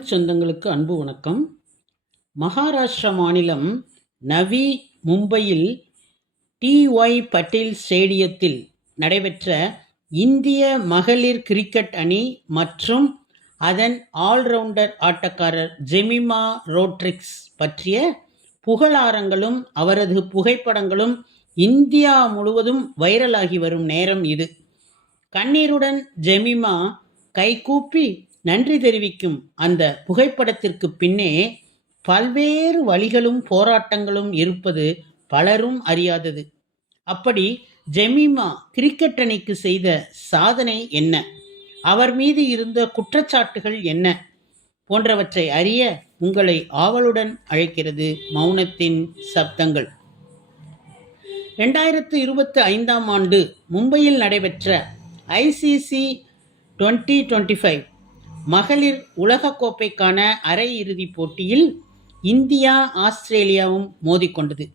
தமிழ் சொந்தங்களுக்கு அன்பு வணக்கம். மகாராஷ்டிரா மாநிலம் நவி மும்பையில் டி ஒய் பட்டேல் ஸ்டேடியத்தில் நடைபெற்ற இந்திய மகளிர் கிரிக்கெட் அணி மற்றும் அதன் ஆல்ரவுண்டர் ஆட்டக்காரர் ஜெமிமா ரோட்ரிக்ஸ் பற்றிய புகழாரங்களும் அவரது புகைப்படங்களும் இந்தியா முழுவதும் வைரலாகி வரும் நேரம் இது. கண்ணீருடன் ஜெமிமா கைகூப்பி நன்றி தெரிவிக்கும் அந்த புகைப்படத்திற்கு பின்னே பல்வேறு வழிகளும் போராட்டங்களும் இருப்பது பலரும் அறியாதது. அப்படி ஜெமிமா கிரிக்கெட் அணிக்கு செய்த சாதனை என்ன? அவர் மீது இருந்த குற்றச்சாட்டுகள் என்ன? போன்றவற்றை அறிய உங்களை ஆவலுடன் அழைக்கிறது மௌனத்தின் சப்தங்கள். ரெண்டாயிரத்து இருபத்தி ஐந்தாம் ஆண்டு மும்பையில் நடைபெற்ற ஐசிசி டுவெண்ட்டி டுவெண்ட்டி ஃபைவ் மகளிர் உலகக்கோப்பைக்கான அரையிறுதிப் போட்டியில் இந்தியா ஆஸ்திரேலியாவும் மோதிக்கொண்டது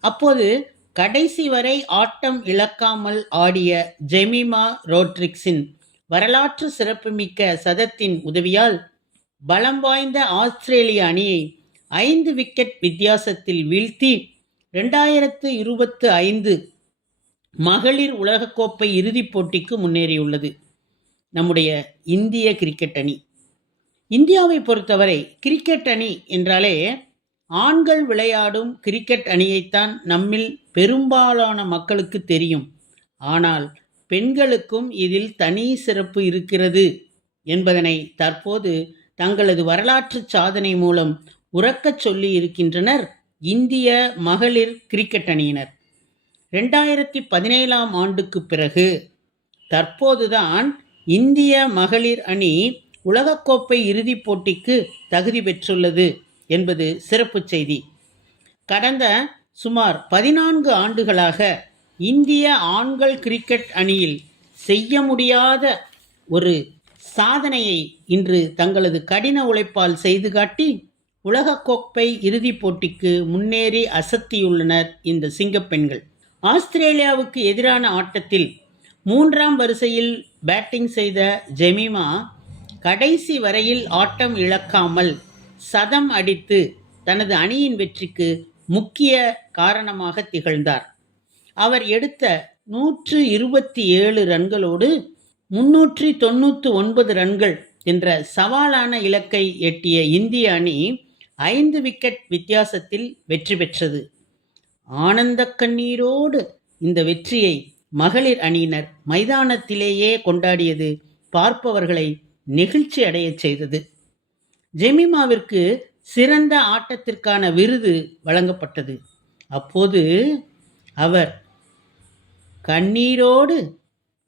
அப்போது கடைசி வரை ஆட்டம் இழக்காமல் ஆடிய ஜெமிமா ரோட்ரிக்ஸின் வரலாற்று சிறப்புமிக்க சதத்தின் உதவியால் பலம் வாய்ந்த ஆஸ்திரேலிய அணியை ஐந்து விக்கெட் வித்தியாசத்தில் வீழ்த்தி ரெண்டாயிரத்து இருபத்து ஐந்து மகளிர் உலகக்கோப்பை இறுதிப் போட்டிக்கு முன்னேறியுள்ளது. நம்முடைய இந்திய கிரிக்கெட் அணி. இந்தியாவை பொறுத்தவரை கிரிக்கெட் அணி என்றாலே ஆண்கள் விளையாடும் கிரிக்கெட் அணியைத்தான் நம்மில் பெரும்பாலான மக்களுக்கு தெரியும். ஆனால் பெண்களுக்கும் இதில் தனி சிறப்பு இருக்கிறது என்பதனை தற்போது தங்களது வரலாற்று சாதனை மூலம் உறக்கச் சொல்லி இருக்கின்றனர் இந்திய மகளிர் கிரிக்கெட் அணியினர். ரெண்டாயிரத்தி பதினேழாம் ஆண்டுக்கு பிறகு தற்போதுதான் இந்திய மகளிர் அணி உலகக்கோப்பை இறுதிப் போட்டிக்கு தகுதி பெற்றுள்ளது என்பது சிறப்பு செய்தி. கடந்த சுமார் பதினான்கு ஆண்டுகளாக இந்திய ஆண்கள் கிரிக்கெட் அணியில் செய்ய முடியாத ஒரு சாதனையை இன்று தங்களது கடின உழைப்பால் செய்து காட்டி உலகக்கோப்பை இறுதிப் போட்டிக்கு முன்னேறி அசத்தியுள்ளனர் இந்த சிங்கப்பெண்கள் ஆஸ்திரேலியாவுக்கு எதிரான ஆட்டத்தில் மூன்றாம் வரிசையில் பேட்டிங் செய்த ஜெமிமா கடைசி வரையில் ஆட்டம் இழக்காமல் சதம் அடித்து தனது அணியின் வெற்றிக்கு முக்கிய காரணமாக திகழ்ந்தார். அவர் எடுத்த நூற்று இருபத்தி ஏழு ரன்களோடு முன்னூற்றி தொண்ணூற்று ஒன்பது ரன்கள் என்ற சவாலான இலக்கை எட்டிய இந்திய அணி ஐந்து விக்கெட் வித்தியாசத்தில் வெற்றி பெற்றது. ஆனந்த கண்ணீரோடு இந்த வெற்றியை மகளிர் அணியினர் மைதானத்திலேயே கொண்டாடியது பார்ப்பவர்களை நெகிழ்ச்சி அடையச் செய்தது. ஜெமிமாவிற்கு சிறந்த ஆட்டத்திற்கான விருது வழங்கப்பட்டது. அப்போது அவர் கண்ணீரோடு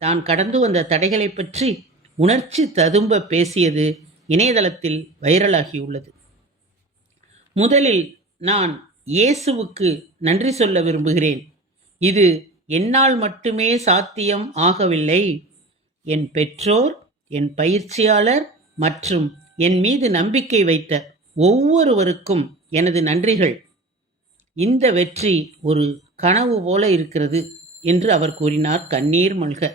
தான் கடந்து வந்த தடைகளை பற்றி உணர்ச்சி ததும்ப பேசியது இணையதளத்தில் வைரலாகியுள்ளது. முதலில் நான் இயேசுவுக்கு நன்றி சொல்ல விரும்புகிறேன். இது என்னால் மட்டுமே சாத்தியம் ஆகவில்லை. என் பெற்றோர் என் பயிற்சியாளர் மற்றும் என் மீது நம்பிக்கை வைத்த ஒவ்வொருவருக்கும் எனது நன்றிகள். இந்த வெற்றி ஒரு கனவு போல இருக்கிறது என்று அவர் கூறினார் கண்ணீர் மல்க.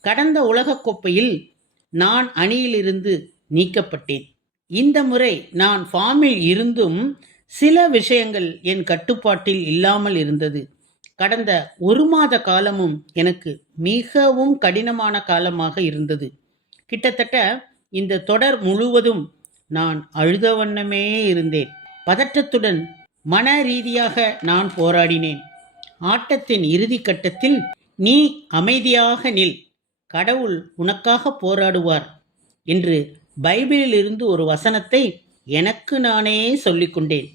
கடந்த உலகக்கோப்பையில் நான் அணியிலிருந்து நீக்கப்பட்டேன். இந்த முறை நான் ஃபார்மில் இருந்தும் சில விஷயங்கள் என் கட்டுப்பாட்டில் இல்லாமல் இருந்தது. கடந்த ஒரு மாத காலமும் எனக்கு மிகவும் கடினமான காலமாக இருந்தது. கிட்டத்தட்ட இந்த தொடர் முழுவதும் நான் அழுத வண்ணமே இருந்தேன். பதற்றத்துடன் மன ரீதியாக நான் போராடினேன். ஆட்டத்தின் இறுதி கட்டத்தில் நீ அமைதியாக நில். கடவுள் உனக்காக போராடுவார் என்று பைபிளில் இருந்து ஒரு வசனத்தை எனக்கு நானே சொல்லிக்கொண்டேன்.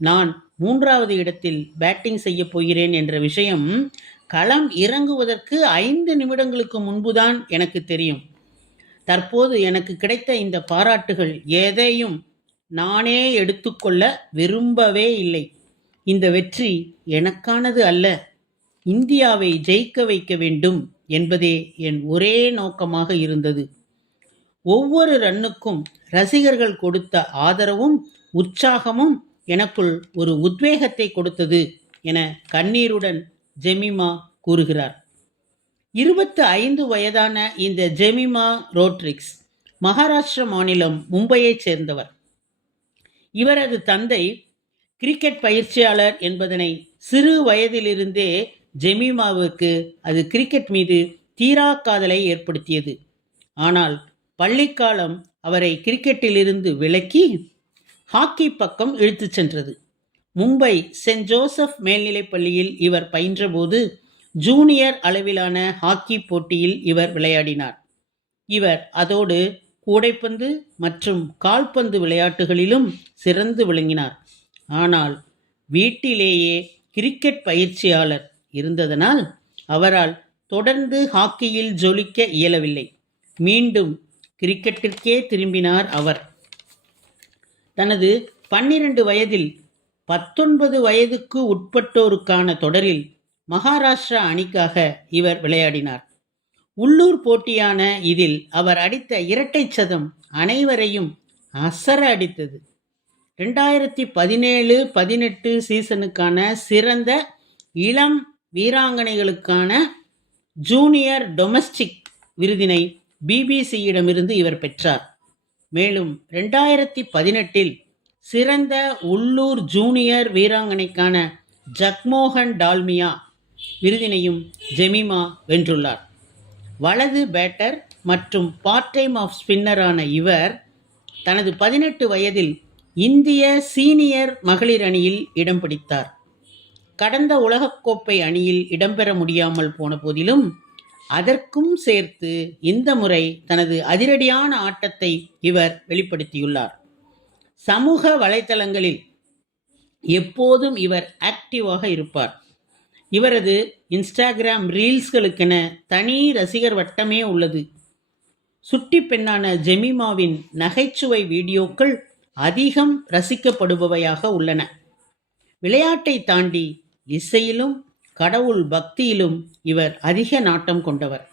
நான் மூன்றாவது இடத்தில் பேட்டிங் செய்ய போகிறேன் என்ற விஷயம் களம் இறங்குவதற்கு ஐந்து நிமிடங்களுக்கு முன்புதான் எனக்கு தெரியும். தற்போது எனக்கு கிடைத்த இந்த பாராட்டுகள் எதையும் நானே எடுத்துக்கொள்ள விரும்பவே இல்லை. இந்த வெற்றி எனக்கானது அல்ல. இந்தியாவை ஜெயிக்க வைக்க வேண்டும் என்பதே என் ஒரே நோக்கமாக இருந்தது. ஒவ்வொரு ரன்னுக்கும் ரசிகர்கள் கொடுத்த ஆதரவும் உற்சாகமும் எனக்குள் ஒரு உத்வேகத்தை கொடுத்தது என கண்ணீருடன் ஜெமிமா கூறுகிறார். இருபத்து ஐந்து வயதான இந்த ஜெமிமா ரோட்ரிக்ஸ் மகாராஷ்டிர மாநிலம் மும்பையைச் சேர்ந்தவர். இவரது தந்தை கிரிக்கெட் பயிற்சியாளர் என்பதனை சிறு வயதிலிருந்தே ஜெமீமாவுக்கு அது கிரிக்கெட் மீது தீரா காதலை ஏற்படுத்தியது. ஆனால் பள்ளிக்காலம் அவரை கிரிக்கெட்டிலிருந்து விலக்கி ஹாக்கி பக்கம் இழுத்துச் சென்றது. மும்பை சென்ட் ஜோசப் மேல்நிலைப் பள்ளியில் இவர் பயின்றபோது ஜூனியர் அளவிலான ஹாக்கி போட்டியில் இவர் விளையாடினார். இவர் அதோடு கூடைப்பந்து மற்றும் கால்பந்து விளையாட்டுகளிலும் சிறந்து விளங்கினார். ஆனால் வீட்டிலேயே கிரிக்கெட் பயிற்சியாளர் இருந்ததனால் அவரால் தொடர்ந்து ஹாக்கியில் ஜொலிக்க இயலவில்லை. மீண்டும் கிரிக்கெட்டிற்கே திரும்பினார் அவர். தனது பன்னிரண்டு வயதில் பத்தொன்பது வயதுக்கு உட்பட்டோருக்கான தொடரில் மகாராஷ்டிரா அணிக்காக இவர் விளையாடினார். உள்ளூர் போட்டியான இதில் அவர் அடித்த இரட்டை சதம் அனைவரையும் அசர அடித்தது. ரெண்டாயிரத்தி பதினேழு பதினெட்டு சீசனுக்கான சிறந்த இளம் வீராங்கனைகளுக்கான ஜூனியர் டொமஸ்டிக் விருதினை பிபிசியிடமிருந்து இவர் பெற்றார். மேலும் ரெண்டாயிரத்தி பதினெட்டில் சிறந்த உள்ளூர் ஜூனியர் வீராங்கனைக்கான ஜக்மோகன் டால்மியா விருதினையும் ஜெமிமா வென்றுள்ளார். வலது பேட்டர் மற்றும் பார்ட் டைம் ஆஃப் ஸ்பின்னரான இவர் தனது பதினெட்டு வயதில் இந்திய சீனியர் மகளிர் அணியில் இடம் பிடித்தார் கடந்த உலகக்கோப்பை அணியில் இடம்பெற முடியாமல் போன போதிலும் அதற்கும் சேர்த்து இந்த முறை தனது அதிரடியான ஆட்டத்தை இவர் வெளிப்படுத்தியுள்ளார். சமூக வலைத்தளங்களில் எப்போதும் இவர் ஆக்டிவாக இருப்பார். இவரது இன்ஸ்டாகிராம் ரீல்ஸ்களுக்கென தனி ரசிகர் வட்டமே உள்ளது. சுட்டி பெண்ணான ஜெமிமாவின் நகைச்சுவை வீடியோக்கள் அதிகம் ரசிக்கப்படுபவையாக உள்ளன. விளையாட்டை தாண்டி இசையிலும் கடவுள் பக்தியிலும் இவர் அதிக நாட்டம் கொண்டவர்.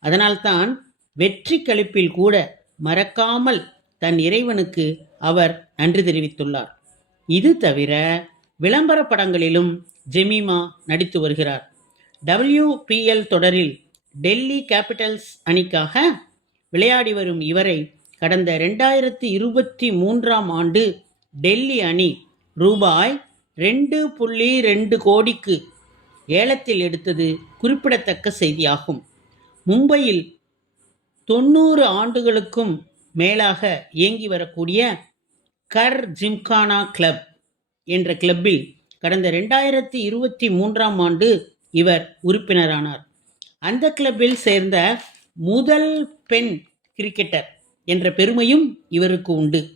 அதனால்தான் வெற்றி கழிப்பில் கூட மறக்காமல் தன் இறைவனுக்கு அவர் நன்றி தெரிவித்துள்ளார். இது தவிர விளம்பர படங்களிலும் ஜெமிமா நடித்து வருகிறார். டபிள்யூபிஎல் தொடரில் டெல்லி கேபிட்டல்ஸ் அணிக்காக விளையாடி வரும் இவரை கடந்த ரெண்டாயிரத்தி இருபத்தி மூன்றாம் ஆண்டு டெல்லி அணி ரூபாய் ரெண்டு புள்ளி ரெண்டு கோடிக்கு ஏலத்தில் எடுத்தது குறிப்பிடத்தக்க செய்தியாகும். மும்பையில் தொண்ணூறு ஆண்டுகளுக்கும் மேலாக இயங்கி வரக்கூடிய கர் ஜிம்கானா கிளப் என்ற கிளப்பில் கடந்த ரெண்டாயிரத்தி இருபத்தி மூன்றாம் ஆண்டு இவர் உறுப்பினரானார். அந்த கிளப்பில் சேர்ந்த முதல் பெண் கிரிக்கெட்டர் என்ற பெருமையும் இவருக்கு உண்டு.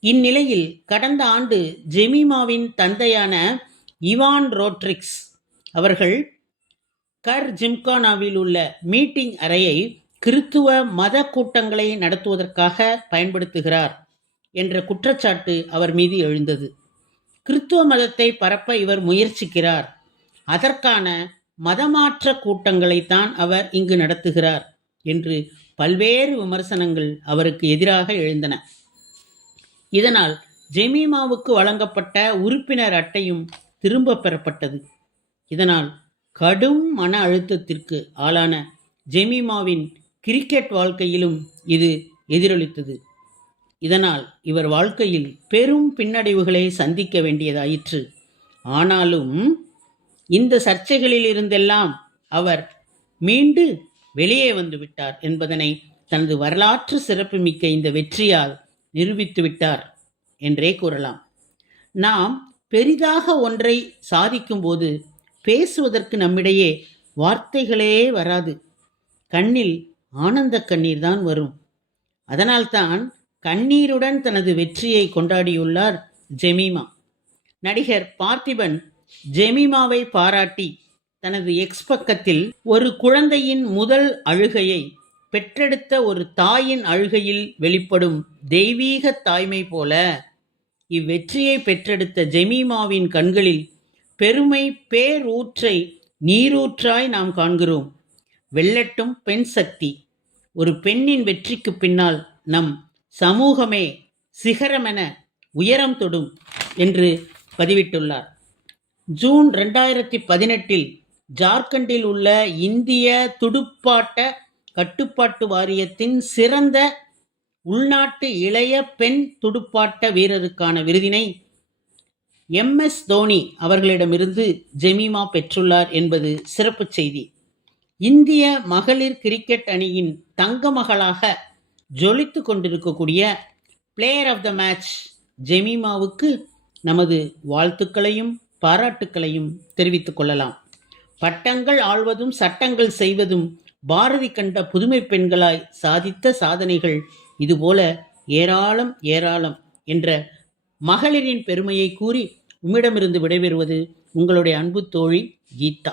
இந்நிலையில் கடந்த ஆண்டு ஜெமிமாவின் தந்தையான இவான் ரோட்ரிக்ஸ் அவர்கள் கர் ஜிம்கானாவில் உள்ள மீட்டிங் அறையை கிறித்துவ மத கூட்டங்களை நடத்துவதற்காக பயன்படுத்துகிறார் என்ற குற்றச்சாட்டு அவர் மீது எழுந்தது. கிறித்துவ மதத்தை பரப்ப இவர் முயற்சிக்கிறார். அதற்கான மதமாற்ற கூட்டங்களைத்தான் அவர் இங்கு நடத்துகிறார் என்று பல்வேறு விமர்சனங்கள் அவருக்கு எதிராக எழுந்தன. இதனால் ஜெமீமாவுக்கு வழங்கப்பட்ட உறுப்பினர் அட்டையும் திரும்ப பெறப்பட்டது. இதனால் கடும் மன அழுத்தத்திற்கு ஆளான ஜெமிமாவின் கிரிக்கெட் வாழ்க்கையிலும் இது எதிரொலித்தது. இதனால் இவர் வாழ்க்கையில் பெரும் பின்னடைவுகளை சந்திக்க வேண்டியதாயிற்று. ஆனாலும் இந்த சர்ச்சைகளில் இருந்தெல்லாம் அவர் மீண்டு வெளியே வந்து விட்டார் என்பதனை தனது வரலாற்று சிறப்புமிக்க இந்த வெற்றியால் நிரூபித்து விட்டார் என்றே கூறலாம். நாம் பெரிதாக ஒன்றை சாதிக்கும்போது பேசுவதற்கு நம்மிடையே வார்த்தைகளே வராது. கண்ணில் ஆனந்த கண்ணீர் தான் வரும். அதனால்தான் கண்ணீருடன் தனது வெற்றியை கொண்டாடியுள்ளார் ஜெமீமா. நடிகர் பார்த்திபன் ஜெமீமாவை பாராட்டி தனது எக்ஸ் பக்கத்தில் ஒரு குழந்தையின் முதல் அழுகையை பெற்றெடுத்த ஒரு தாயின் அழுகையில் வெளிப்படும் தெய்வீக தாய்மை போல இவ்வெற்றியை பெற்றெடுத்த ஜெமீமாவின் கண்களில் பெருமை பேரூற்றை நீரூற்றாய் நாம் காண்கிறோம். வெல்லட்டும் பெண் சக்தி. ஒரு பெண்ணின் வெற்றிக்கு பின்னால் நம் சமூகமே சிகரமென உயரம் தொடும் என்று பதிவிட்டுள்ளார். ஜூன் ரெண்டாயிரத்தி பதினெட்டில் ஜார்க்கண்டில் உள்ள இந்திய துடுப்பாட்ட கட்டுப்பாட்டு வாரியத்தின் சிறந்த உள்நாட்டு இளைய பெண் துடுப்பாட்ட வீரருக்கான விருதினை எம் எஸ் தோனி அவர்களிடமிருந்து ஜெமீமா பெற்றுள்ளார் என்பது சிறப்புச் செய்தி. இந்திய மகளிர் கிரிக்கெட் அணியின் தங்க மகளாக ஜொலித்து கொண்டிருக்கக்கூடிய பிளேயர் ஆஃப் த மேட்ச் ஜெமீமாவுக்கு நமது வாழ்த்துக்களையும் பாராட்டுக்களையும் தெரிவித்துக் கொள்ளலாம். பட்டங்கள் ஆள்வதும் சட்டங்கள் செய்வதும் பாரதி கண்ட புதுமை பெண்களாய் சாதித்த சாதனைகள் இதுபோல ஏராளம் ஏராளம் என்ற மகளிரின் பெருமையை கூறி உம்மிடமிருந்து விடைபெறுவது உங்களுடைய அன்பு தோழி கீதா.